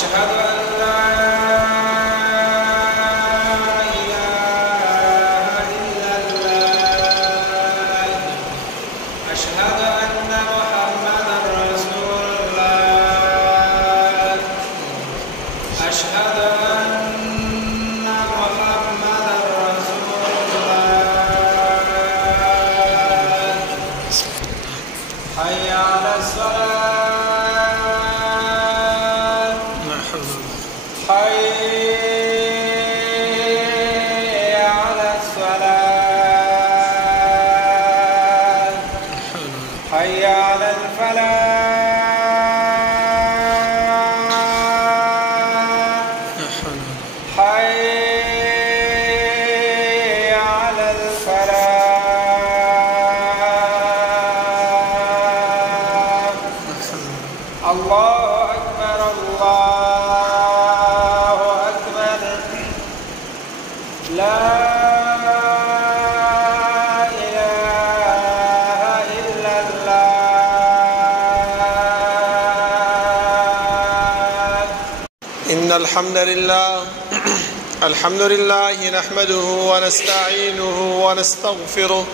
أشهد أن لا إله إلا الله. أشهد أن محمدا رسول الله. أشهد أن محمدا رسول الله. حي على الصلاة. حي على الصلاة. حي على الفلاح. حي على الفلاح. الله أكبر الله أكبر. لا إله إلا الله. إن الحمد لله نحمده ونستعينه ونستغفره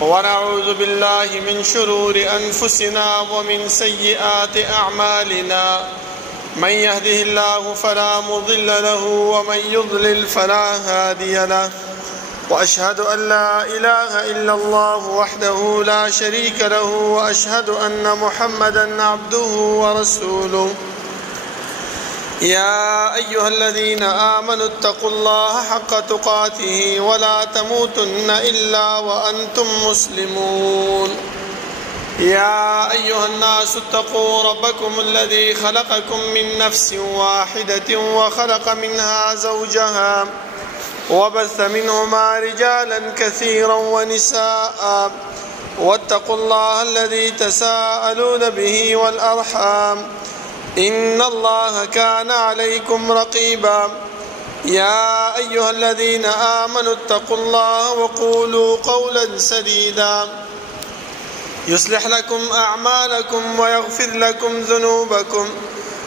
ونعوذ بالله من شرور أنفسنا ومن سيئات أعمالنا. من يهده الله فلا مضل له ومن يضلل فلا هادي له. وأشهد أن لا إله إلا الله وحده لا شريك له وأشهد أن محمدا عبده ورسوله. يا أيها الذين آمنوا اتقوا الله حق تقاته ولا تموتن إلا وأنتم مسلمون. يا أيها الناس اتقوا ربكم الذي خلقكم من نفس واحدة وخلق منها زوجها وبث منهما رجالا كثيرا ونساء. واتقوا الله الذي تساءلون به والأرحام إن الله كان عليكم رقيبا. يا أيها الذين آمنوا اتقوا الله وقولوا قولا سديدا يصلح لكم أعمالكم ويغفر لكم ذنوبكم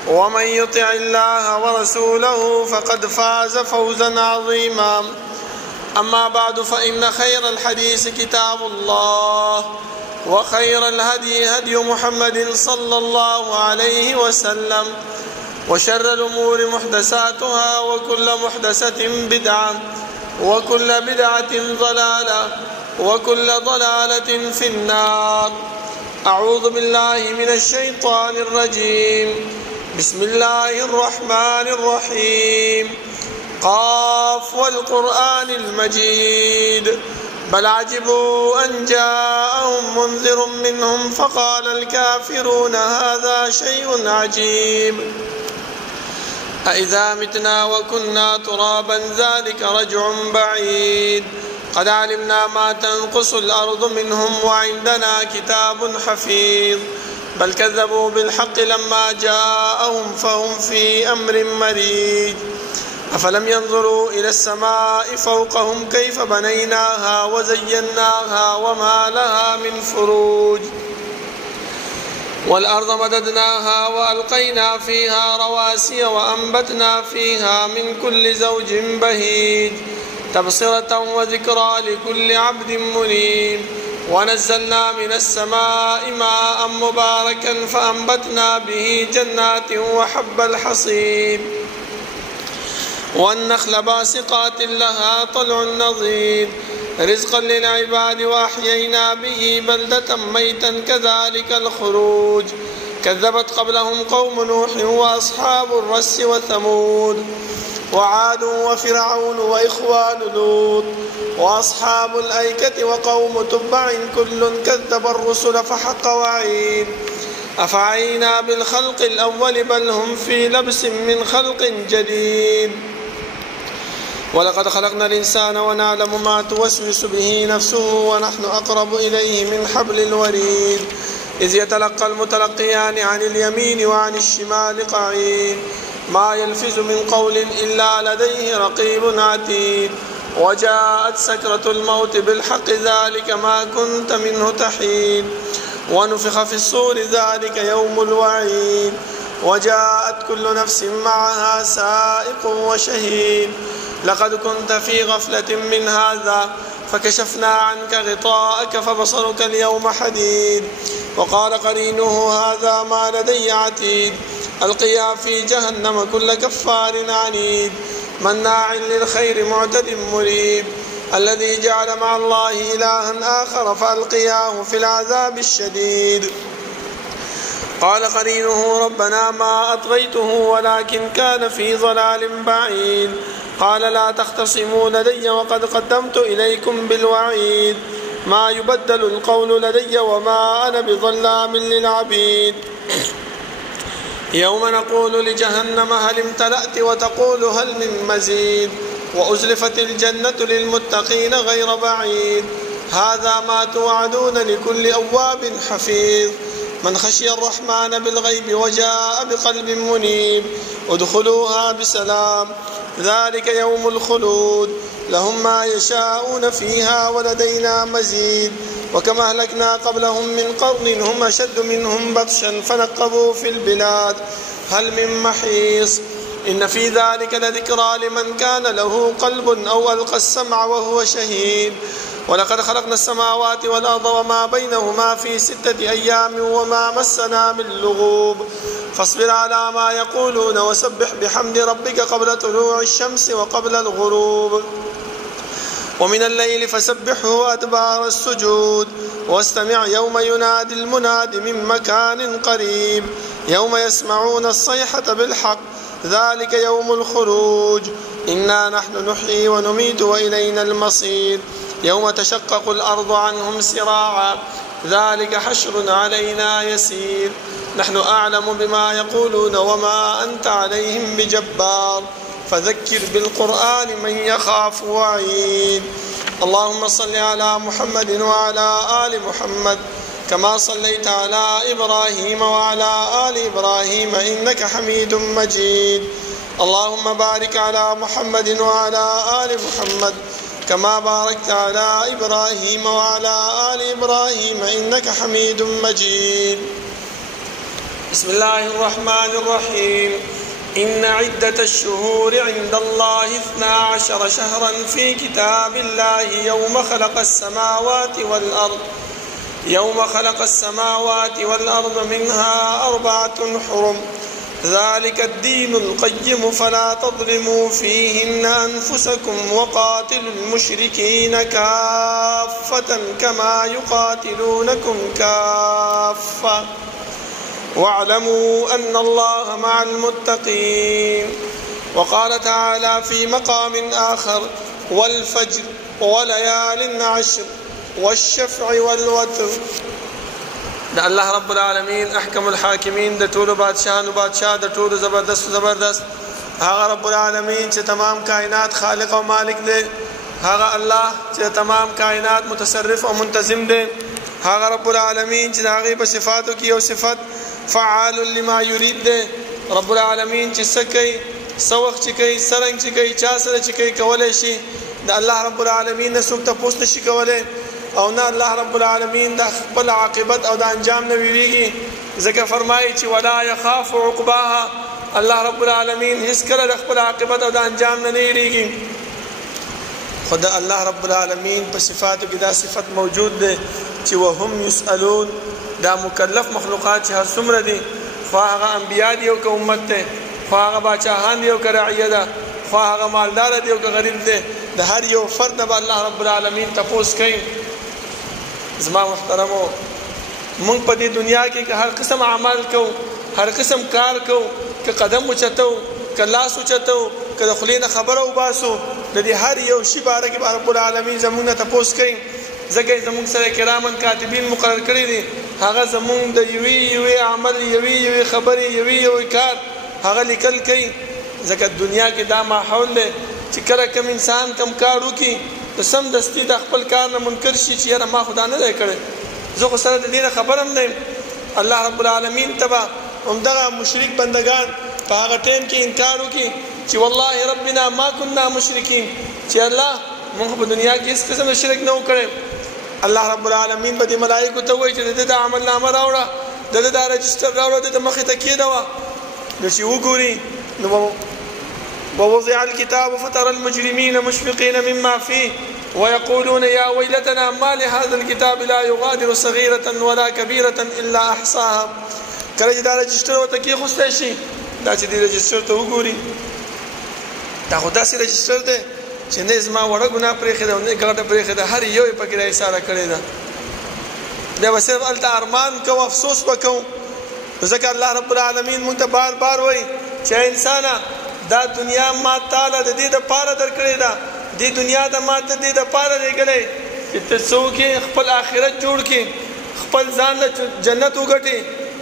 ومن يطع الله ورسوله فقد فاز فوزا عظيما. أما بعد فإن خير الحديث كتاب الله وخير الهدي هدي محمد صلى الله عليه وسلم وشر الأمور محدثاتها وكل محدثة بدعة وكل بدعة ضلالة وكل ضلالة في النار. أعوذ بالله من الشيطان الرجيم. بسم الله الرحمن الرحيم. قاف والقرآن المجيد. بل عجبوا أن جاءهم منذر منهم فقال الكافرون هذا شيء عجيب. أإذا متنا وكنا ترابا ذلك رجع بعيد. قد علمنا ما تنقص الأرض منهم وعندنا كتاب حفيظ. بل كذبوا بالحق لما جاءهم فهم في أمر مريج. أفلم ينظروا إلى السماء فوقهم كيف بنيناها وزيناها وما لها من فروج. والأرض مددناها وألقينا فيها رواسي وأنبتنا فيها من كل زوج بهيج تبصرة وذكرى لكل عبد منيب. ونزلنا من السماء ماء مباركا فأنبتنا به جنات وحب الحصيد والنخل باسقات لها طلع نضيد رزقا للعباد وأحيينا به بلدة ميتا كذلك الخروج. كذبت قبلهم قوم نوح وأصحاب الرس وثمود وعاد وفرعون وإخوان لوط وأصحاب الأيكة وقوم تبع كل كذب الرسل فحق وعيد. أفعينا بالخلق الأول بل هم في لبس من خلق جديد. ولقد خلقنا الإنسان ونعلم ما توسوس به نفسه ونحن أقرب إليه من حبل الوريد. إذ يتلقى المتلقيان عن اليمين وعن الشمال قعيد. ما يلفظ من قول إلا لديه رقيب عتيد. وجاءت سكرة الموت بالحق ذلك ما كنت منه تحيد. ونفخ في الصور ذلك يوم الوعيد. وجاءت كل نفس معها سائق وشهيد لقد كنت في غفلة من هذا فكشفنا عنك غطاءك فبصرك اليوم حديد. وقال قرينه هذا ما لدي عتيد ألقيا في جهنم كل كفار عنيد مناع للخير معتد مريب الذي جعل مع الله إلها آخر فألقياه في العذاب الشديد. قال قرينه ربنا ما أطغيته ولكن كان في ضلال بعيد قال لا تختصموا لدي وقد قدمت إليكم بالوعيد ما يبدل القول لدي وما أنا بظلام للعبيد. يوم نقول لجهنم هل امتلأت وتقول هل من مزيد وأزلفت الجنة للمتقين غير بعيد هذا ما توعدون لكل أواب حفيظ من خشي الرحمن بالغيب وجاء بقلب منيب ادخلوها بسلام ذلك يوم الخلود لهم ما يشاءون فيها ولدينا مزيد وكما أهلكنا قبلهم من قرن هم أشد منهم بطشا فنقبوا في البلاد هل من محيص إن في ذلك لذكرى لمن كان له قلب أو ألقى السمع وهو شهيد. ولقد خلقنا السماوات والأرض وما بينهما في 6 أيام وما مسنا من لغوب فاصبر على ما يقولون وسبح بحمد ربك قبل طلوع الشمس وقبل الغروب ومن الليل فسبحه وأدبار السجود واستمع يوم ينادي المناد من مكان قريب يوم يسمعون الصيحة بالحق ذلك يوم الخروج إنا نحن نحيي ونميت وإلينا المصير يوم تشقق الأرض عنهم سراعا ذلك حشر علينا يسير نحن أعلم بما يقولون وما أنت عليهم بجبار فذكر بالقرآن من يخاف وعيد. اللهم صل على محمد وعلى آل محمد كما صليت على إبراهيم وعلى آل إبراهيم إنك حميد مجيد. اللهم بارك على محمد وعلى آل محمد كما باركت على إبراهيم وعلى آل إبراهيم إنك حميد مجيد. بسم الله الرحمن الرحيم إن عدة الشهور عند الله 12 شهرا في كتاب الله يوم خلق السماوات والأرض منها 4 حرم ذلك الدين القيم فلا تظلموا فيهن أنفسكم وقاتلوا المشركين كافة كما يقاتلونكم كافة واعلموا أن الله مع المتقين. وقال تعالى في مقام آخر والفجر وليال عشر والشفع والوتر دا الله رب العالمين احكم الحاكمين دا طول بادشاہ دا طول زبردست هغه رب العالمین چې تمام کائنات خالق او مالک دی هغه الله چې تمام کائنات متصرف او منتظم دی هغه رب العالمین چې هغه په صفاتو کې او صفت فعال لما يريد دی رب العالمین چې سکه سوخ چې کوي سرنګ چې کوي چا سره چې کوي کولای شي د الله رب العالمین نه څوک تاسو نشي کولای او نه الله رب العالمین د خپل عاقبت او د انجام نه ویریږي ځکه فرمایي چې ولا يخاف عقباها الله رب العالمین هیڅ کله د خپل عاقبت او د انجام نه ویریږي خدای الله رب العالمین په صفاتو کې دا صفت موجود ده چې وهم يسألون دا مکلف مخلوقات چې هر څومره دي خو هغه انبیا دي او که امت ده خو هغه باچاهان دي او که رعیه ده خو هغه مالدار دي او که غریب ده د هر یو فرد به الله رب العالمین تپوس کوي زما محترمو مونږ په دې دنیا کې هر قسم عمل کوو هر قسم کار کوو که قدم وچتو که لاس وچتو که د خلینه خبره وباسو د دې هر یو شی باره کې رب العالمین زمونږ ته تپوس کوي ځکه زمونږ سره کرامن کاتبین مقرر کړی دي هغه زمونږ د یوې عمل یوې خبرې یوې کار هغه لیکل کوي ځکه دنیا کې دا ماحول دی چې کله کوم انسان کم کار وکړي د سم دستی د خپل کار نه منکر شي چې یاره ما خدا نه دی کړی زه خو سره د دې خبر هم نه الله رب العالمین تبا همدغه مشرک بندگان په هغه ټیم کې انکار وکړي چې والله ربنا ما كنا مشرکین چې الله موږ په دنیا کې هیڅ قسم شرک نه وکړي الله رب العالمین به د ملائکو ته وایي چې د عمل نامه راوړه د رجستر راوړه د مخې ته کېده نو چې وګوري نو ووضع الكتاب فترى المجرمين مشفقين مما فيه ويقولون يا ويلتنا ما لهذا الكتاب لا يغادر صغيرة ولا كبيرة إلا أحصاها. کله چې دا رجسټر ورته کېښودی شي دا چې دې رجسټر ته وګوري دا خو داسې رجسټر دی چې نه زما وړه ګناه پرېښې ده او نه ګټه پرېښې ده هر یو یې پکې راایساره کړې ده. بیا به صرف هلته ارمان کوو افسوس به کوو. ځکه الله رب العالمین مونږ ته بار بار وایي چې انسانه دا دنیا ما تعالی د دې دپاره درکړې ده دې دنیا د ما ته دې دپاره لېږلی چې ته څه وکړې خپل آخرت جوړ کړې خپل ځان له جنت وګټې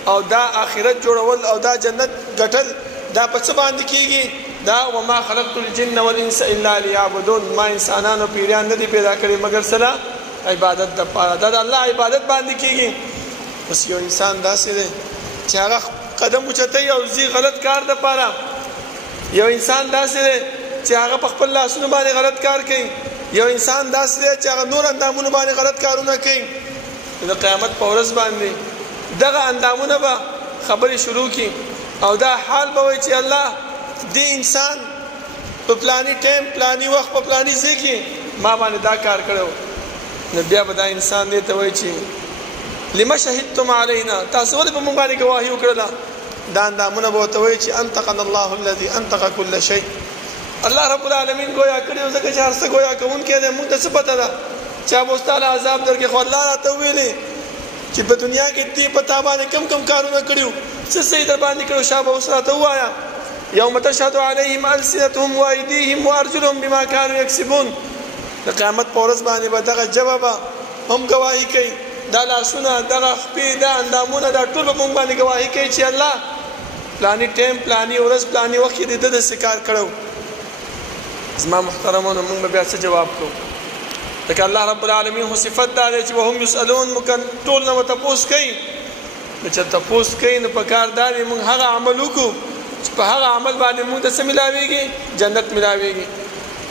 او دا آخرت جوړول او دا جنت ګټل دا په څه باندې کېږي دا وما خلقت الجن والانس الا ليعبدون ما انسانانو پیریان نه دي پیدا کړي مگر سره عبادت دپاره دا د الله عبادت باندې کېږي. بس یو انسان داسې دی چې هغه قدم اوچتوي او ځي غلط کار دپاره یو انسان داسې دی چې هغه په خپل لاسونو باندې غلط کار کوي یو انسان داسې دی چې هغه نور اندامونو باندې غلط کارونه کوي. د قیامت په ورځ باندې دغه اندامونه به خبرې شروع کړي او دا حال به وایي چې الله دې انسان په پلاني ټایم پلاني وخت په پلاني ځای کې ما باندې دا کار کړی نو بیا به دا انسان دې ته وایي چې لما شهدتم علینا تاسو ولې په موږ باندې ګواهي وکړله دا اندامونه به ورته وایي چې انطقنا الله الذي انطق كل شيء. الله رب العالمین ګویا کړي او ځکه چې هر څه ګویا کوونکی دی موږ ته څه پته ده چا به اوس تعالی عذاب درکړي خو الله راته وویلې چې په دنیا کې دې په تا باندې کم کم کارونه کړي څه صحیح در باندې کړي شابه اوس راته ووایه یوم تشهد علیهم السنتهم وایدیهم وارجلهم بما كانوا یکسبون. د قیامت په ورځ باندې به دغه ژبه به هم ګواهي کوي دا لاسونه دغه خپې دا اندامونه دا ټول به موږ باندې ګواهي کوي چې الله پلاني ټایم پلاني ورځ پلاني وخت کې د ده داسې کار کړی. زما محترمانو موږ به بیا څه جواب کوو ځکه الله رب العالمین خو صفت دا دی چې وهم یسألون موږ ټول نه به تپوس کوي نو چې تپوس کوي نو په کار دا دی موږ هغه عمل وکړو چې په هغه عمل باندې موږ ته څه ملاویږي جنت ملاویږي.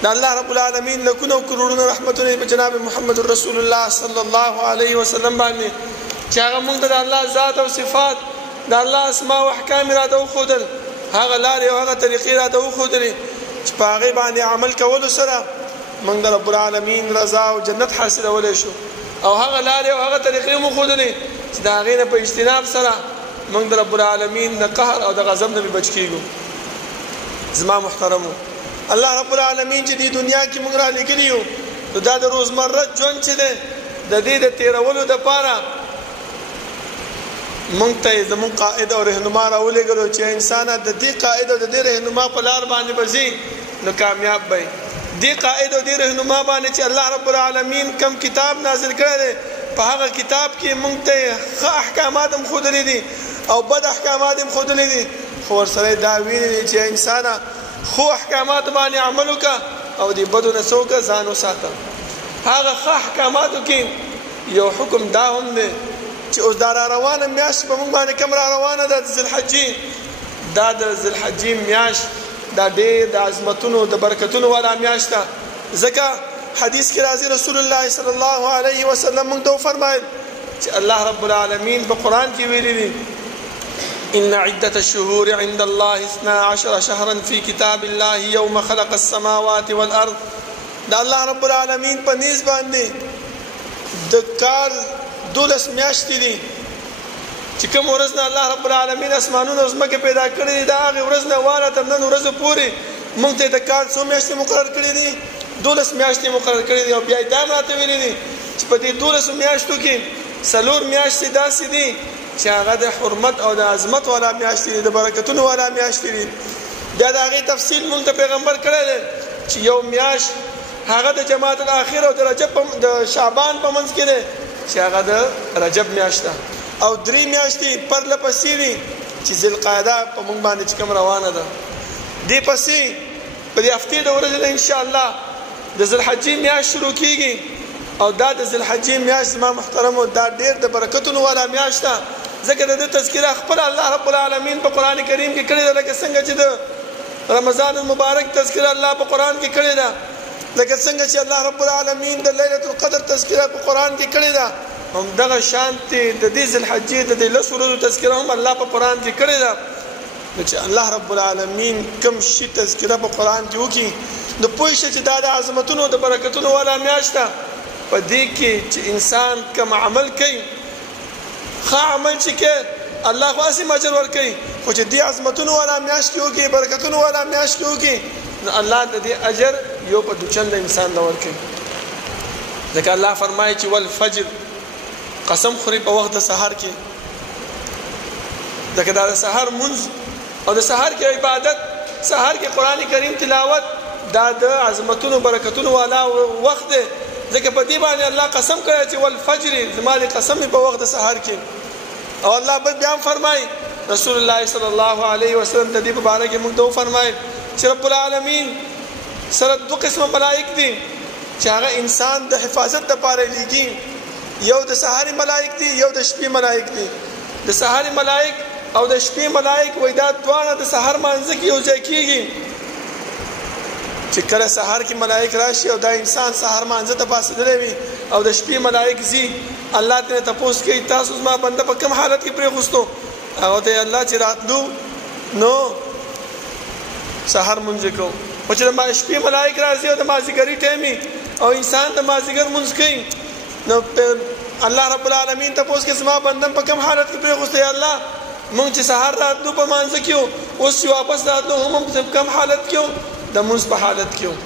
د الله رب العالمین لکونه او کروڑونه رحمتونه په جناب محمد رسول الله صلی الله علیه وسلم باندې چې هغه موږ ته د الله ذات او صفات د الله اسماء او احکام راته وښودل هغه لارې او هغه طریقې راته وښودلې چې په هغې باندې عمل کولو سره موږ د رب العالمین رضا او جنت حاصلولی شو او هغه لارې او هغه طریقې مو ښودلې چې د هغې نه په اجتناب سره موږ د رب العالمین د قهر او د غضب نه بچ کېږو. زما محترمو الله رب العالمین چې دې دنیا کې موږ رالیږلي یو نو دا د روزمره ژوند چې دی د دې د تېرولو دپاره موږ ته زموږ قائد او رهنما راولېږلو چې انسانه د دې قائد او د دې رهنما په لار باندې به ځي نو کامیاب به دې قائد او دې رهنما باندې چې الله رب العالمین کم کتاب نازل کړی دی په هغه کتاب کې موږ ته ښه احکامات هم ښودلي دي او بد احکامات هم ښودلي دي خو ورسره دا ویلي دي چې انسانه خو احکامات باندې عمل وکړه او دې بدو نه څه وکړه ځان وساته. هغه ښه احکاماتو کې یو حکم دا هم دی چې اوس دا را روانه میاشت په موږ باندې کوم را روانه ده د ذوالحجې دا د ذوالحجې میاشت دا ډېر د عظمتونو د برکتونو والا میاشت ده. ځکه حدیث کې راځي رسول الله صلی الله علیه وسلم موږ ته وفرمایل چې الله رب العالمین په قرآن کې ویلي دي إن عدة الشهور عند الله 12 شهرا في كتاب الله يوم خلق السماوات والأرض. دا الله رب العالمین په نیز باندې د کال 12 میاشتې دي چې کوم ورځ نه الله رب العالمین اسمانونه او ځمکې پیدا کړي دي دا هغې ورځ نه واله تر نن ورځو پورې موږ ته د کال څو میاشتې مقرر کړي دي 12 میاشتې مقرر کړي دي او بیا یې دا هم راته ویلي دي چې په دې 12 میاشتو کې 4 میاشتې داسې دي چې هغه د حرمت او د عظمت والا میاشتې دي د برکتونو والا میاشتې دي. بیا د هغې تفصیل موږ ته پیغمبر کړی دی چې یو میاشت هغه د جماعت الاخر او د رجب د شعبان په منځ کې دی چې هغه د رجب میاشت ده او 3 میاشتې پرله پسې دي چې ذوالقعده په موږ باندې چې کوم روانه ده. دې پسې په دې هفتې د ورځې نه انشاءالله د ذوالحجې میاشت شروع کېږي او دا د ذوالحجې میاشت زما محترمو دا ډېر د برکتونو والا میاشت ده. ځکه د دې تذکره خپل الله رب العالمین په قرآن کریم کې کړې ده لکه څنګه چې د رمضان المبارک تذکره الله په قرآن کې کړې ده لکه څنګه چې الله رب العالمین د لیلة القدر تذکره په قرآن کې کړې ده هم دغه شانتې د دې ذوالحجې د دې 10 ورځو تذکره هم الله په قرآن کې کړې ده. چې الله رب العالمین کوم شي تذکره په قرآن کې وکړي نو پوه شي چې دا د عظمتونو د برکتونو والا میاشت ده. په دې کې چې انسان کوم عمل کوي ښه عمل چې کوي الله خو هسې اجر ورکوي، خو چې دې عظمتونو والا میاشت کې وکړي برکتونو والا میاشت کې وکړي نو الله د دې اجر یو په دوچنده انسان له ورکوي. ځکه الله فرمایي چې والفجر قسم خوري په وخت د سحر کې، ځکه دا د سحر منځ او د سحر کې عبادت، سحر کې قرآن کریم تلاوت دا د عظمتونو برکتونو والا وخت دی. ځکه په دې باندې الله قسم کړی چې والفجر زما دې قسم په وخت د سحر کې. او الله بیا فرمایي رسول الله صلی الله علیه وسلم د دې په باره کې موږ ته فرمایي چې رب العالمین سره دوه قسمه ملائک دي چې هغه انسان د حفاظت لپاره لګي. یو د سحر ملائک دي، یو د شپې ملائک دي. د سحر ملائک او د شپې ملائک وای دا دواړه د سحر مانځ کې یو ځای کېږي چې کله سحر کې ملائک راشي او دا انسان سحر مانځ ته پاسېدلی وي او د شپې ملائک ځي الله ته تپوس کوي تاسو زما بنده په کوم حالت کې پرېښوستو، هغه ته الله چې راتلو نو سحر مونځ کوو. خو چې د شپې ملائک راځي او د مازدیګري ټایمي او انسان د مازدیګر مونځ کوي نو الله رب العالمین تپوس کوي زما بنده په کوم حالت کې پرېښوستی یا الله مونږ چې سحر راتلو په مانځه کې وو اوس چې واپس راتلو هم په کوم حالت کې وو د مونځ په حالت کې وو.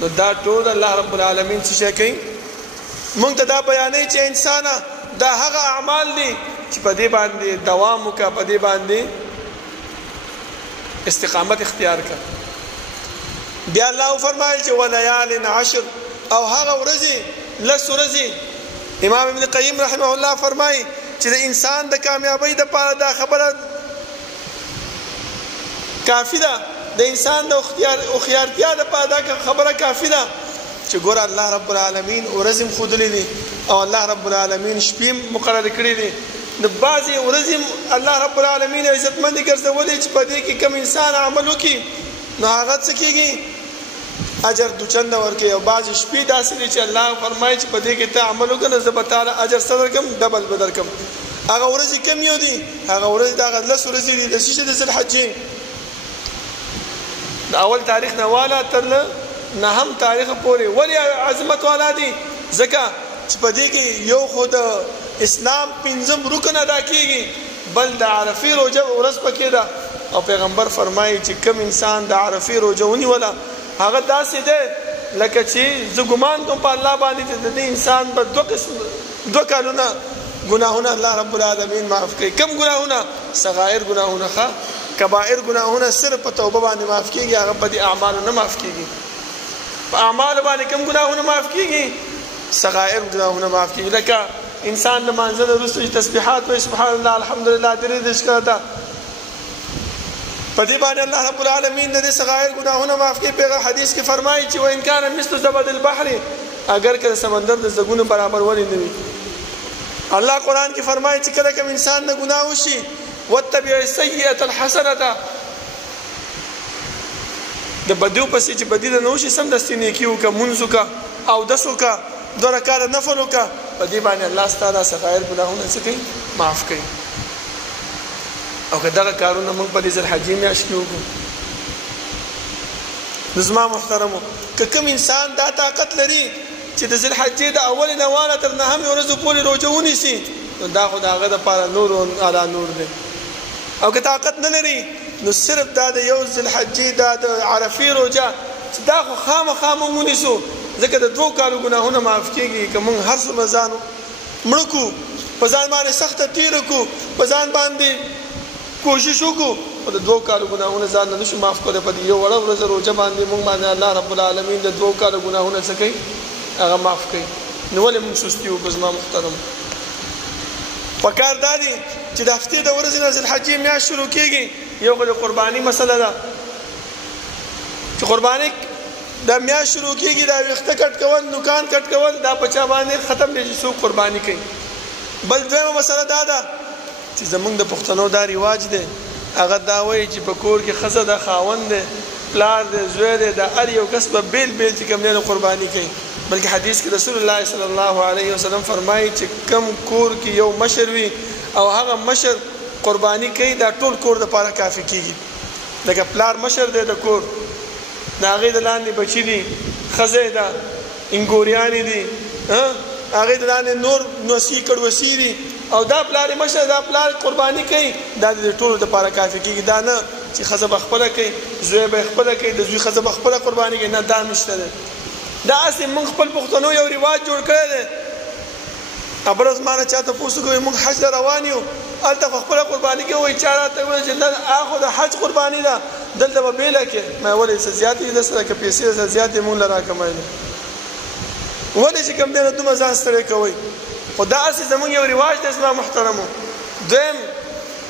نو دا ټول الله رب العالمین څه شی کوي مونږ ته دا بیانوي چې انسانه دا هغه اعمال دي چې په دې باندې دوام وکړه، په دې باندې استقامت اختیار کړه. بیا الله فرمایي چې ولیال عشر او هغه ورځې لس ورځې. امام ابن قیم رحمه الله فرمایي چې د انسان د کامیابی د پاره دا خبره کافی ده، د انسان د اختیارتیا د پاره دا خبره کافی ده چې ګوره الله رب العالمین ورځې ښودلې دي او الله رب العالمین شپې مقرر کړې دي. د بعضې ورځې الله رب العالمین عزتمندې ګرځولې چې په دې کې کوم انسان عمل وکړي نو هغه څه کېږي اجر دوچنده ورکوي. او بعضې شپې داسې دي چې الله فرمایي چې په دې کې ته عمل وکړه نو زه به تعالی اجر څه درکړم ډبل به درکړم. هغه ورځې کم یو دي، هغه ورځې د هغه لس ورځې دي د څه د ذوالحجې د اول تاریخ نه والا تر نهم تاریخ پورې. ولې عظمت والا دي؟ ځکه چې په دې کې یو خو د اسلام پنځم رکن ادا کېږي، بل د عرفې روژه ورځ پکې ده. او پیغمبر فرمایي چې کوم انسان د عرفې روژه ونیوله هغه داسې دی لکه چې زه ګمان کوم په الله باندې چې د دې انسان به دوه کالونه ګناهونه الله رب العالمین معاف کوي. کم ګناهونه؟ صغائر ګناهونه. ښه کبائر ګناهونه صرف په توبه باندې معاف کېږي، هغه په دې اعمالو نه معاف کېږي. په اعمالو باندې کم ګناهونه معاف کېږي؟ صغائر ګناهونه معاف کېږي. لکه انسان د مانځه نه وروسته چې تسبیحات وایي سبحان الله الحمدلله درې دېرش کرته په دې باندې الله رب العالمین د دې صغائر ګناهونه معاف کوي. پیغمبر حدیث کې فرمایي چې وان کان مثل زبد البحر اگر که سمندر د زګونو برابر ولې نه وي. الله قرآن کې فرمایي چې کله کوم انسان نه ګناه وشي واتبع السیئة الحسنة د بدیو پسې چې بدی نه وشي سمدستي نیکي وکړه، مونځ وکړه، اودس وکړه، 2 رکعاته نفل وکړه. په دې باندې الله ستا دا صغائر ګناهونه څه کوي؟ معاف کوي. او که دغه کارونه موږ په دې ذوالحجې میاشت کې وکړو نو زما محترمو که کوم انسان دا طاقت لري چې د ذوالحجې د اولې نه واله تر نهمې ورځو پورې روژه ونیسي نو دا خو د هغه دپاره نور علی نور دی. او که طاقت نه لري نو صرف دا د یو ذوالحجې دا د عرفې روژه چې دا خو خامخا موږ ونیسو ځکه د 2 کالو ګناهونه معاف کېږي. که موږ هر څومره ځان مړه کړو، په ځان باندې سخته تېره کړو، په ځان باندې کوشش وکړو او د 2 کالو ګناهونه ځان نه نشو معاف کولی. په دې یو وړه ورځ روژه باندې موږ باندې الله رب العالمین د 2 کالو ګناهونه څه کوي؟ هغه معاف کوي. نو ولې موږ سستي وکړو زما محترم؟ پکار دا دي چې د هفتې د ورځې نه ذوالحجې میاشت شروع کېږي. یو خو د قرباني مسله ده چې قرباني دا میاشت شروع کېږي، دا ویښته کټ کول، نوکان کټ کول دا په چا باندې ختم دی چې څوک قرباني کوي. بل دویمه مسله دا ده چې زمونږ د پښتنو دا رواج دی، هغه دا وایي چې په کور کې ښځه ده، خاوند دی، پلار دی، زوی دی، د هر یو کس به بیل بیل چې کوم دی قرباني کوي. بلکې حدیث کې رسول الله صلی الله علیه وسلم فرمایي چې کم کور کې یو مشر وي او هغه مشر قرباني کوي دا ټول کور د پاره کافي کیږي لکه پلار مشر دی د کور د هغې د لاندې بچي دي ښځې ده انګوریانې دي هغې د لاندې نور نوسي کړوسي دي او دا پلار مشر دا پلار قرباني کوي دا د ټولو دپاره کافي کیږي دا نه چې ښځه به خپله کوي زوی به خپله کوي د زوی ښځه به خپله قرباني کوي نه دا نشته دی دا هسې موږ خپل پښتنو یو رواج جوړ کړی دی خبره زما نه چا تپوس وکړي موږ حج ته روان یو هلته خو خپله قرباني کوي وایي چا راته وویل چې نه خو د حج قرباني ده دلته به بېله کې ما ولې څه زیاتې ده سره که پیسې څه زیاتې مونږ له راکمایلې ولې چې کوم دی نه دومره ځان ستړی کوئ خو دا هسې زموږ یو رواج دی زما محترمو دویم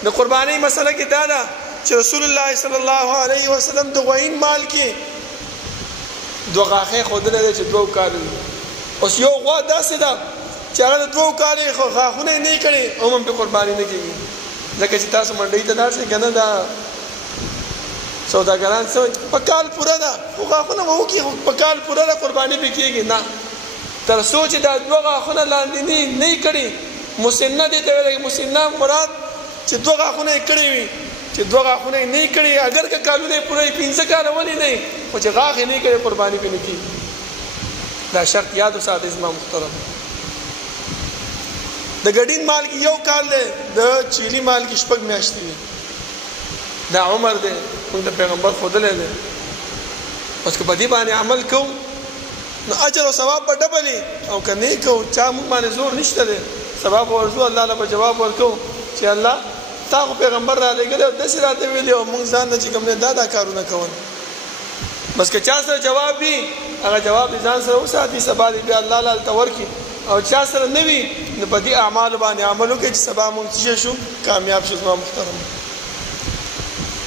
د قربانۍ مسله کې دا ده چې رسول الله صلی الله علیه وسلم د غوین مال کې دوه غاښې ښودلی دی چې دوه کاله وي اوس یو غوا داسې ده چې هغه د دوه کالې غاښونه یې نه یې کړي هم پرې قرباني نه کېږي ځکه چې تاسو منډۍ ته لاړ شئ که نه دا سوداګران څه وایي په کال پوره ده خو غاښونه به وکړي خو په کال پوره ده قرباني پرې کېږي نه تر څو چې دا دوه غاښونه لاندې نه یې کړي مسنه دې ته ویل مسنه مراد چې دوه غاښونه یې کړي وي چې دوه غاښونه یې نه یې کړي اگر که کالونه یې پوره 15 کاله ولې نه خو چې غاښ یې نه یې کړي قرباني پرې نه کېږي دا شرط یاد وساتئ زما محترم د ګډین مال کې یو کال دی د چیلي مال کې 6 میاشتې وي دا عمر دی موږ د پیغمبر ښودلی دی اوس که په دې باندې عمل کوو نو اجر او ثواب به ډبل او که نه کوو چا موږ باندې زور نشته دی ثواب ورځو الله له به جواب ورکوو چې الله تا خو پیغمبر را لېږلی او داسې راته ویلي او موږ ځان نه چې کوم دی دا کارونه کول بس که چا سره جواب وي هغه جواب دې ځان سره وساتي سبا دې بیا الله له هلته ورکړي او چا سره نه وي نو په دې اعمالو باندې عمل وکړي چې سبا موږ څه شو کامیاب شو زما محترم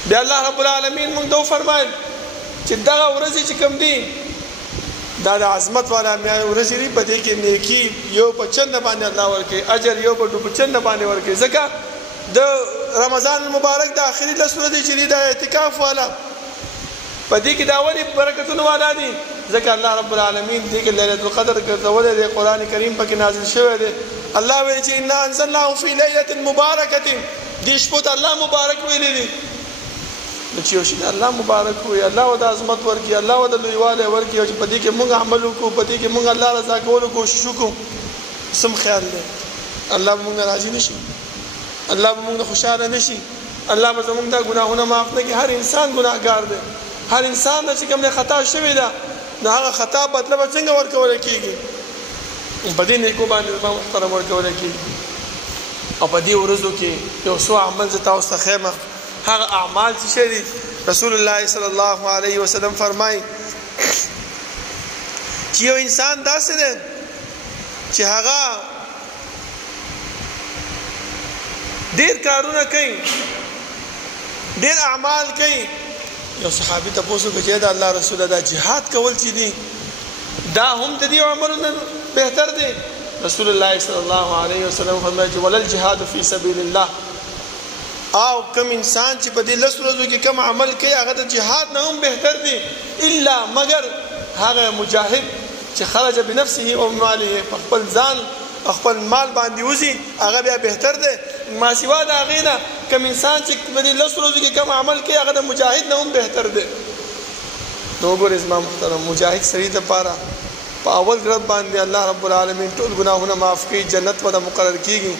بیا الله رب العالمین موږ ته وفرمایل چې دغه ورځې چې کوم دي دا د عظمت والا ورځې دي په دې کې نیکي یو په چنده باندې الله ورکوي اجر یو په په چنده باندې ورکوي ځکه د رمضان المبارک د آخري 10 ورځې چې دي د اعتکاف والا په دې کې دا ولې برکتونه والا دي ځکه الله رب العالمین دې کې ليله القدر ګرځولې دی قران کریم پکې نازل شوی دی الله وایي چې انا انزلناه فی لیلة مبارکة دې شپه ته الله مبارک ویلې دي چې یو شي الله مبارک وي الله ود عظمت ورکړي الله ود لویواله ورکړي او په دې کې موږ عمل وکړو په دې کې موږ الله رضا کولو کوشش وکړو سم خیال دی الله موږ راضي نشي الله موږ خوشاله نشي الله به زموږ د ګناهونو معاف نه کړي هر انسان ګناهګار دی هر انسان چې کوم خطا شوی دا نو هغه خطا مطلب څنګه ورکول کیږي په دې نیکو باندې محترم ورکول کیږي او په دې ورځو کې یو څو عمل ز تاسو ته خیمه هغه اعمال چې شری رسول الله صلی الله علیه وسلم فرمای چې یو انسان داسې دی چې هغه ډیر کارونه کوي ډیر اعمال کوي یو صحابي تاسو کې چې دا الله رسول دا jihad کول چې دي دا هم د دې عملونو بهتر دي رسول الله صلی الله علیه وسلم فرمایي ولل جهاد فی سبیل الله او کوم انسان چې په دې لس ورځو کې کوم عمل کوي هغه د جهاد نه هم بهتر دي الا مگر هغه مجاهد چې خرج بنفسه او ماله خپل ځان خپل مال باندې وزي هغه بیا بهتر دی ما سوا دا غینا کوم انسان چې په دې لس ورځو کې کوم عمل کوي هغه د مجاهد نه هم بهتر دی نو ګور اسلام محترم مجاهد سړي ته پاره په اول ورځ باندې الله رب العالمین ټول ګناهونه معاف کوي جنت ولا مقرر کیږي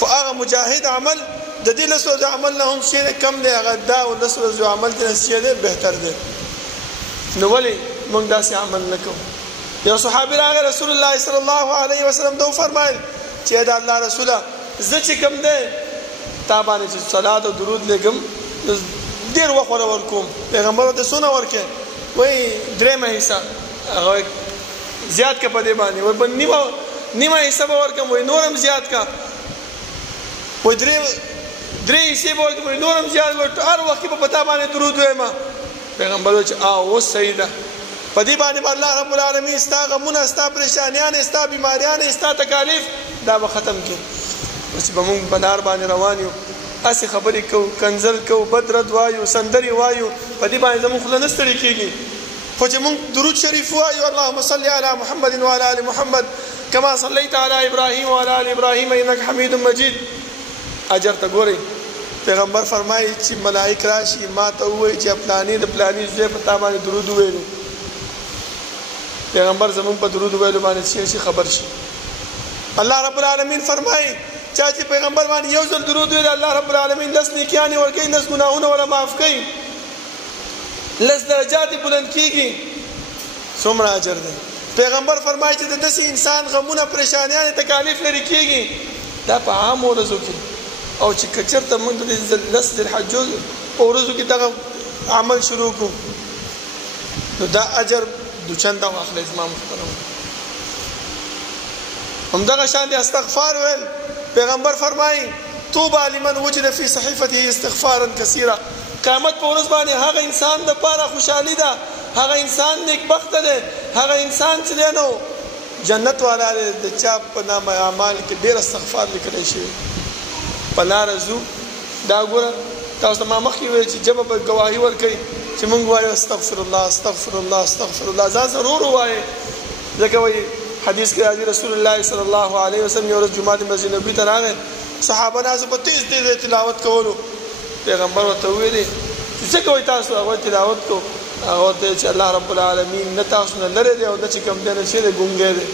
خو هغه مجاهد عمل د دې لس ورځو عمل نه هم شي کم دی هغه دا او لس ورځو عمل ته نشي دی بهتر دی نو ولی موږ داسې عمل نکوو یو صحابي راغی رسول الله صلی الله علیه وسلم ته فرمایل چې دا الله رسوله زه چې کوم دی تا باندې چې صلات او درود لګم ډیر وخت ورکوم پیغمبر ته سونه ورکه وای درېمه حصہ هغه زیات کې په دې باندې وای نیمه حصہ ورکم وای نورم زیات کا وای درې حصے ورکم وای نورم زیات ورته هر وخت په پتا باندې درود وایم پیغمبر چې او صحیح ده په دې باندې الله رب العالمین استا غمونه استا پریشانیان استا بیماریان استا تکالیف دا به ختم کړي چې به موږ بلار باندې روان یو اسی خبرې کو کنزل کو بدرد وایو سندري وایو په دې باندې زموږ خله نستړي کېږي خو چې موږ درود شریف وایو اللهم صل علی محمد وعلى ال محمد كما صليت على ابراهيم وعلى ال ابراهيم انك حميد مجيد اجر ته ګورئ پیغمبر فرمایي چې ملائک راشي ما ته ووایي چې پلاني د پلاني زوی په تا باندې درود وویلو پیغمبر زمون په درود ویلو باندې شي خبر شي الله رب العالمین فرمایي چې پیغمبر باندې یو ځل درود ویل الله رب العالمین 10 نیکیانې ورکوي 10 ګناهونه ولا معاف کوي 10 درجات بلند کیږي څومره اجر دی پیغمبر فرمایي چې د داسې انسان غمونه پریشانیان تکالیف لري کیږي دا په عام ورځو کې او چې کچرته موږ د 10 ذوالحج ورځو کې دغه عمل شروع کو نو دا اجر دوچنده واخلې زما محترم همدغه شان دي استغفار ویل پیغمبر فرمایي توبه لمن وجد في صحيفته استغفارا كثيرا قیامت په ورځ باندې هغه انسان د پاره خوشحالي ده هغه انسان نیکبخت ده هغه انسان چې نو جنت والا د چا په نامه اعمال کې ډېر استغفار لیکل شي په لار زو دا ګوره تاسو ما مخکې ویل چې جبه په گواهی ورکړي چې مونږ وایو استغفر الله استغفر الله استغفر الله ځان ضرور وایي ځکه وایي حدیث کې راځي رسول الله صلی الله علیه وسلم یو ورځ جمعه مسجد نبوي ته راغی صحابه ناز په تیز تلاوت کولو پیغمبر ورته ویلي چې څه کوي تاسو هغه تلاوت کو هغه ته چې الله رب العالمین نه تاسو نه لري دی او د چې کوم دی نشي دی ګونګی دی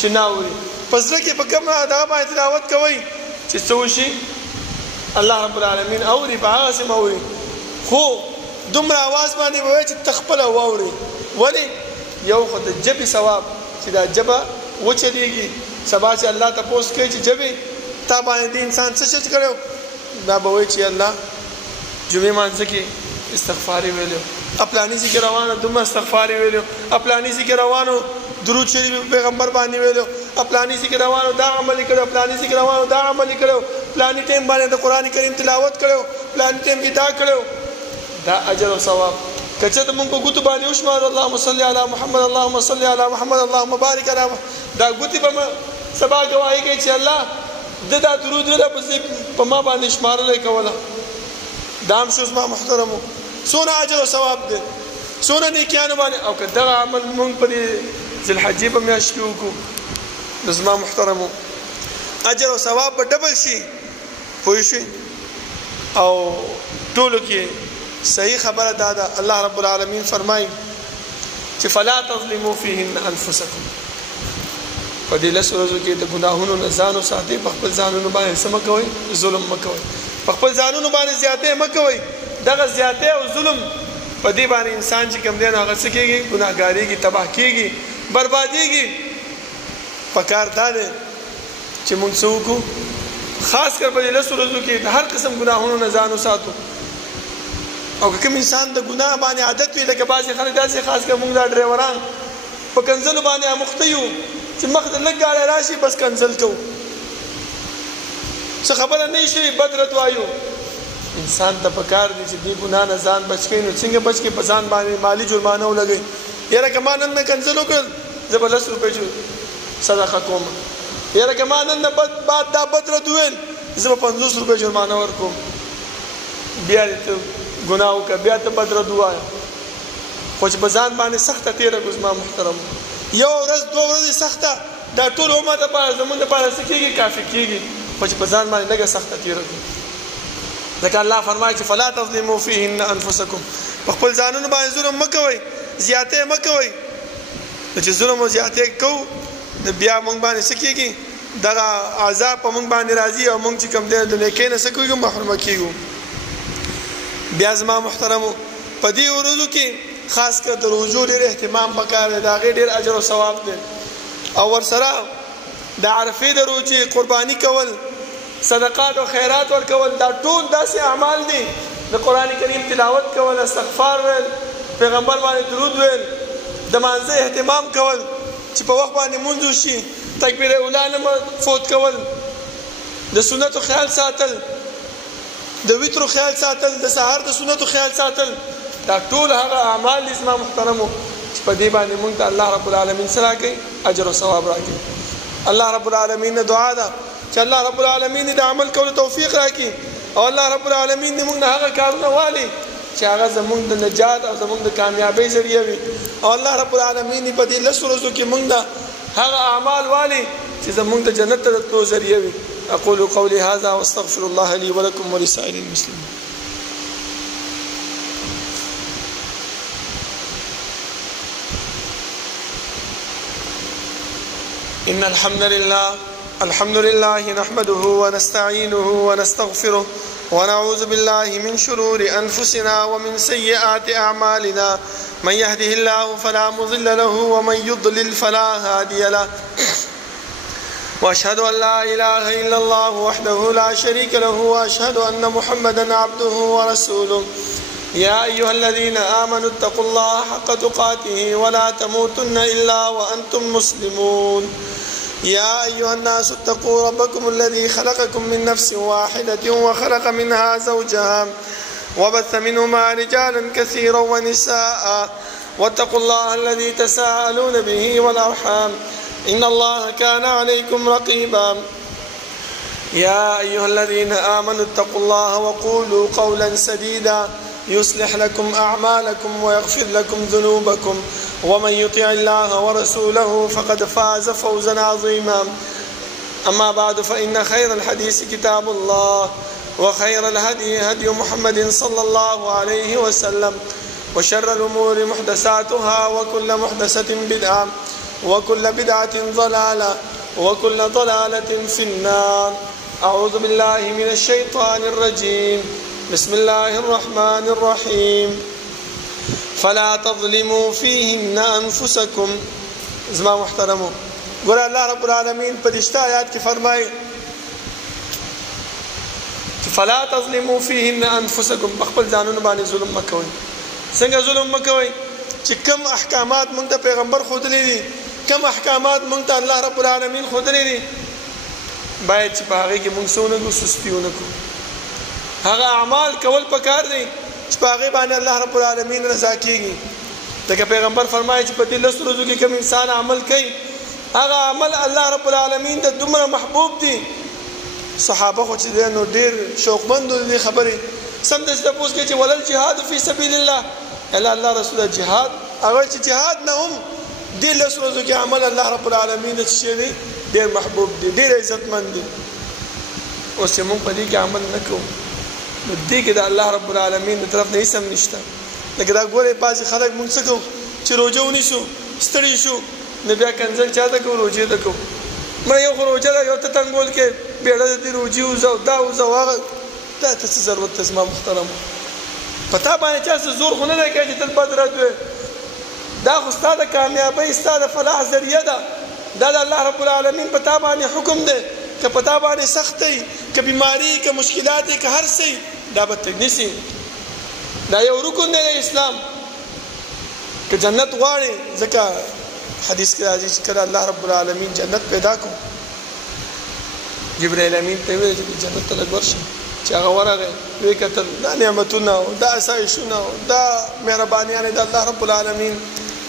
چې ناوري پس ځکه په کوم دغه باندې تلاوت کوي چې څه وشي الله رب العالمین اوري په هغه سم اوري خو دومره आवाज باندې وای چې تخپل واوري ولی یو خو د جبې ثواب چې دا جبه وچریږي سبا چې الله تاسو کوي چې جبې تا باندې انسان څه کړو دا به وای چې الله جمعه مانځ کې استغفار ویلو خپلانی ذکر روانو دومره استغفار ویلو خپلانی ذکر روانو درود شریف پیغمبر باندې ویلو خپلانی ذکر روانو دا عمل کړو خپلانی ذکر روانو دا عمل کړو پلانی ټیم باندې د قران کریم تلاوت کړو پلانی ټیم کې دا کړو دا اجر او ثواب کچه ته مونږ په ګوتو باندې وشمار اللهم صل علی محمد اللهم صل علی محمد اللهم بارک علی دا ګوتی په سبا گواہی کوي چې الله دا درود ولا په ما باندې شمارل کوله دام شو ما محترمو سونه اجر او ثواب دي سونه نیکیانو باندې او کدا عمل مونږ په ذل حج په میاشت کې وکړو زما محترمو اجر او ثواب په ډبل شي پوه شئ او ټولو کې صحیح خبره ده الله رب العالمین فرمایي چې فلا تظلموا فيهن انفسكم په دې لس ورځو کې د ګناهونو نه ځان وساتئ په خپل ځانونو باندې څه مه کوئ ظلم مه کوئ په خپل ځانونو باندې زیاتې مه کوئ دغه زیاتې او ظلم په دې باندې انسان چې کوم دی نو هغه څه کېږي ګناهګارېږي تباه کېږي بربادېږي پکار دا دی چې موږ څه وکړو خاص کر په دې لس ورځو کې د هر قسم ګناهونو نه ځان وساتو او کوم انسان د ګناه باندې عادت وي لکه بعضې خلک داسې خاص کر موږ دا ډریوران په کنځلو باندې اموخته یو چې مخ ته لږ ګاډی راشي بس کنځل کوو څه خبره نه شي بد رد وایو انسان ته پکار دی چې دې ګناه نه ځان بچ کړي نو څنګه بچ کړي په ځان باندې مالی جرمانه ولګوي یاره که ما نن نه کنځل وکړل زه به 10 روپۍ صدقه کوم یاره که ما نن نه بعد دا بد رد وویل زه به 50 روپۍ جرمانه ورکوم بیا دې ته ګناه وکړه بیا ته بد رد ووایه خو چې په ځان باندې سخته تېره کړو زما محترم یو ورځ دوه ورځې سخته دا ټول عمر دپاره زمونږ دپاره څه کېږي کافي کېږي خو چې په ځان باندې لږه سخته تېره کړو ځکه الله فرمایي چې فلا تظلموا فيهن انفسکم په خپل ځانونو باندې ظلم مه کوئ زیاتې مه کوئ نو چې ظلم او زیاتې کوو نو بیا موږ باندې څه کېږي دغه عذاب په موږ باندې راځي او موږ چې کوم دی د نیکۍ نه څه کېږو محرومه کېږو بیا زما محترمو په دې ورځو کې خاص کر د روزو ډېر اهتمام پکار دی د هغې ډېر اجر او ثواب دی او ورسره د عرفې د روزې قرباني کول صدقات او خیرات ورکول دا ټول داسې اعمال دي د قرآن کریم تلاوت کول استغفار ویل پیغمبر باندې درود ویل د مانځه اهتمام کول چې په وخت باندې مونځ وشي تکبیر اولی نه فوت کول د سنتو خیال ساتل د وترو خیال ساتل د سهار د سنتو خیال ساتل دا ټول هغه اعمال دي زما محترمو چې په دې باندې مونږ ته الله رب العالمین سره کوي اجر او ثواب راکړي الله رب العالمین نه دعا ده چې الله رب العالمین د عمل کولو توفیق راکړي او الله رب العالمین دې مونږ نه هغه کارونه والي چې هغه زمونږ د نجات او زمونږ د کامیابۍ ذریعہ وي او الله رب العالمین په دې لس ورځو کې مونږ د هغه اعمال والي چې زمونږ د جنت ته د تلو ذریعہ وي أقول قولي هذا واستغفر الله لي ولكم ولسائر المسلمين. إن الحمد لله نحمده ونستعينه ونستغفره ونعوذ بالله من شرور أنفسنا ومن سيئات أعمالنا. من يهده الله فلا مضل له ومن يضلل فلا هادي له. وأشهد أن لا إله إلا الله وحده لا شريك له وأشهد أن محمدا عبده ورسوله. يا أيها الذين آمنوا اتقوا الله حق تقاته ولا تموتن إلا وأنتم مسلمون. يا أيها الناس اتقوا ربكم الذي خلقكم من نفس واحدة وخلق منها زوجها وبث منهما رجالا كثيرا ونساء واتقوا الله الذي تساءلون به والأرحام إن الله كان عليكم رقيبا. يا أيها الذين آمنوا اتقوا الله وقولوا قولا سديدا يصلح لكم أعمالكم ويغفر لكم ذنوبكم ومن يطع الله ورسوله فقد فاز فوزا عظيما. أما بعد فإن خير الحديث كتاب الله وخير الهدي هدي محمد صلى الله عليه وسلم وشر الأمور محدثاتها وكل محدثة بدعة وكل بدعة ضلالة وكل ضلالة في النار. أعوذ بالله من الشيطان الرجيم. بسم الله الرحمن الرحيم. فلا تظلموا فيهن أنفسكم. زما محترمو ګور الله رب العالمین په دې آیات کې فرمایي فلا تظلموا فيهن أنفسكم. بخپل ځانونو باندې ظلم مکوئ. څنګه ظلم مکوئ چې کوم احکامات موږ ته پیغمبر خودلې دي کوم احکامات موږ ته الله رب العالمین خودلې دي باید چې په هغې کې موږ څه ونه کړو سستي ونه کړو. هغه اعمال کول پکار دي چې په هغې باندې الله رب العالمین رضا کېږي. لکه پیغمبر فرمایي چې په دې 10 ورځو کې کوم انسان عمل کوي هغه عمل الله رب العالمین ته دومره محبوب دي. صحابه خو چې دی نو ډېر شوقمند دي خبرې سمدستي تپوس کوي چې ولل جهاد فی سبیل الله. الله رسول جهاد هغه چې جهاد نه هم دې 10 ورځو کې عمل الله رب العالمین ته شي دی ډېر محبوب دي ډېر عزتمند دي. اوس موږ په دې کې عمل نه کوو نو دې کې د الله رب العالمین د طرف نه هیڅ هم نشته. لکه دا ګورئ بعضې خلک موږ څه کوو چې روژه ونیسو ستړي شو نو بیا کنځل چا ته کوو روژې ته کوو. مړه یو خو روژه ده یو ته تنګول کې بیړه د دې روژې وځه دا وځه هغه دا ته څه ضرورت ته زما محترمو په تا باندې چا څه زور خو نه دی کوي چې تل بد رد وې. دا خو ستا د کامیابۍ ستا د فلاح ذریعه ده. دا د الله رب العالمین په تا باندې حکم دی که په تا باندې سخت دی که بیماري که مشکلات که هر څه دا به ته نیسي. دا یو رکن دی د اسلام. که جنت غواړې ځکه حدیث کې راځي چې کله الله رب العالمین جنت پیدا کړو جبرائیل امین ته ویل چې جنت ته لږ ورشه چې هغه ورغی ویې کتل دا نعمتونه او دا اسایشونه او دا مهربانیانې د الله رب العالمین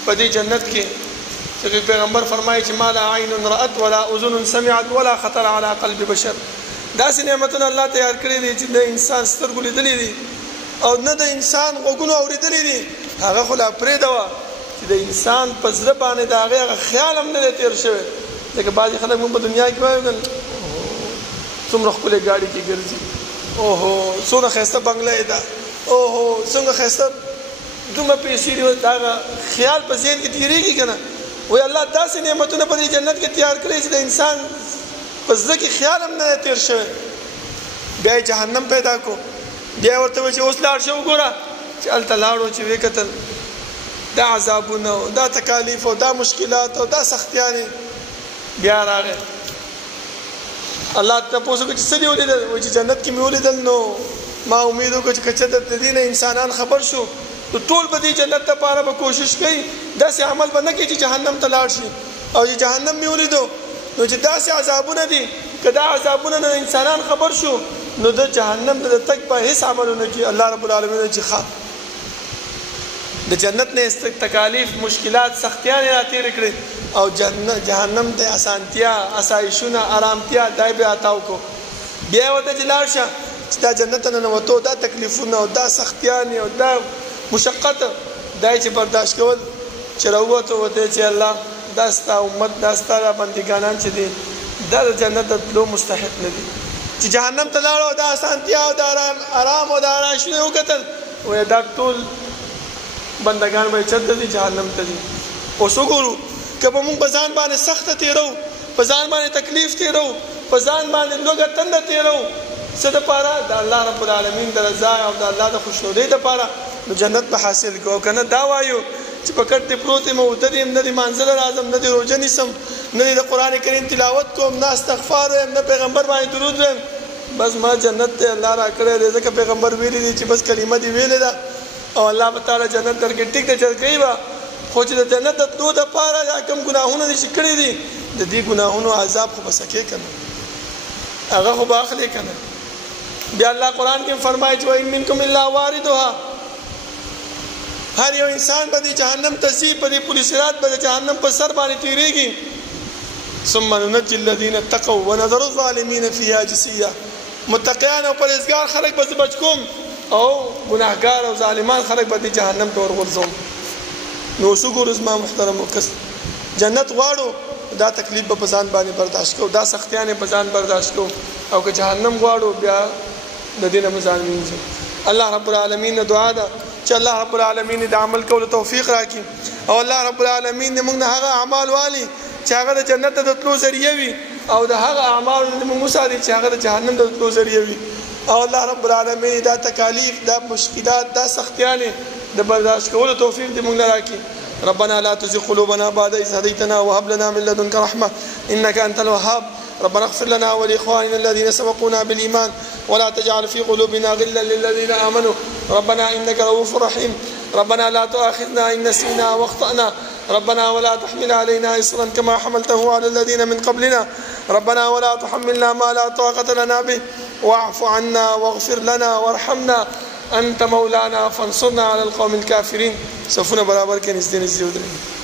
په دې جنت کې چې پیغمبر فرمایي چې ما لا عین رأت ولا اذن سمعت ولا خطر على قلب بشر. داسې نعمتونه الله تیار کړي دي چې د انسان سترګو لیدلي دي او نه د انسان غوږونو اورېدلي دي. هغه خو لا پرېږده وه چې د انسان په زړه باندې د هغې خیال هم نه دی تېر شوی. ځکه بعضې خلک مونږ په دنیا کې وایو څومره ښکلې ګاډي کې ګرځي اوهو څومره ښایسته بنګله ده اوهو څومره ښایسته دومره پیسې دي. د هغه خیال په ذهن کې تېرېږي که نه وایي الله داسې نعمتونه په دې جنت کې تیار کړي چې د انسان په زړه کې خیال هم نه دی تېر شوی. بیا یې جهنم پیدا کړو بیا یې ورته وایي چې اوس لاړ شه وګوره چې هلته لاړو چې ویې کتل دا عذابونه او دا تکالیف او دا مشکلات او دا سختیانې. بیا راغی الله تپوس وکړو چې څه دې ولیدل وایي چې جنت کې مې ولیدل نو ما امید وکړه چې که چېرته د دې نه انسانان خبر شو نو ټول به دې جنت لپاره به کوشش کوي داسې عمل به نه کوي چې جهنم ته لاړ شي. او چې جهنم مې ولیدو نو چې داسې عذابونه دي که دا عذابونه نه انسانان خبر شو نو د جهنم د تک په هیڅ عملونه کې الله رب العالمین چې ښه د جنت نه تکالیف مشکلات سختیانې راتېرې کړې او جهنم ته اسانتیا اسایشونه آرامتیا دا بیا عطاو کو. بیا یې ورته چې لاړ شه چې دا جنت ته ننوتو دا تکلیفونه او دا سختیانې او دا مشقت دا یې چې برداشت کول چې راووتو ورته چې الله دا ستا امت دا ستا بندګانان چې دي دا د جنت د تلو مستحق نه دي چې جهنم ته لاړو دا اسانتیا او دا آرام او دا راشنه وکتل وای دا ټول بندگان به چت دي جهنم ته دي اوس وګورو که په موږ بزان باندې سخت تیرو په ځان باندې تکلیف تیرو په ځان باندې لوګه تند تیرو څه د پاره د الله رب العالمین د رضا او د الله د خوشنودۍ لپاره نو جنت به حاصل کو کنه دا وایو چې پکړ دې پروت مو ودریم نه دې منزل اعظم نه دې روزه نیسم نه دې قرآن کریم تلاوت کوم نه استغفار ویم نه پیغمبر باندې درود ویم بس ما جنت ته الله را کړی دی ځکه پیغمبر ویلي دي چې بس کلمه دې ویلې ده او الله تعالی جنت درکې ټیک دې چل کوي با خو چې د جنت د تلو دپاره دا کوم ګناهونه دې چې کړي دي د دې ګناهونو عذاب خو به سکې که نه هغه خو به اخلې که نه بیا الله قرآن کې فرمایي چې وإن منکم الا واردها هر یو انسان به د جهنم ته ځي په دې پل صراط به د جهنم په سر باندې تېرېږي ثم ننجي الذين اتقوا ونذر الظالمين فيها جثيا متقیان او پرهیزګار خلک به زه بچ کوم او ګناهګار او ظالمان خلک به د جهنم ته ورغورځوم نو اوس وګورو زما محترم وکس جنت غواړو دا تکلیف به په ځان باندې برداشت کوو دا سختیانې په ځان برداشت کوو او که جهنم غواړو بیا د دې نه به ځان وینځو الله رب العالمین نه دعا ده چې الله رب العالمین د عمل کولو توفیق راکړي او الله رب العالمین دې موږ نه هغه اعمال والي چې هغه د جنت ته د تلو ذریعه وي او د هغه اعمالو نه موږ وساتي چې هغه د جهنم د تلو ذریعه وي او الله رب العالمین دا تکالیف دا مشکلات دا سختیانې د برداشت کولو توفیق دې موږ نه راکړي ربنا لا تزغ قلوبنا بعد إذ هديتنا وهب لنا من لدنك رحمة إنك أنت الوهاب ربنا اغفر لنا ولإخواننا الذين سبقونا بالإيمان ولا تجعل في قلوبنا غلا للذين آمنوا ربنا إنك رؤوف رحيم ربنا لا تؤاخذنا إن نسينا واخطأنا ربنا ولا تحمل علينا إصرا كما حملته على الذين من قبلنا ربنا ولا تحملنا ما لا طاقة لنا به واعف عنا واغفر لنا وارحمنا أنت مولانا فانصرنا على القوم الكافرين سوفنا برابر كنيستين الزيودين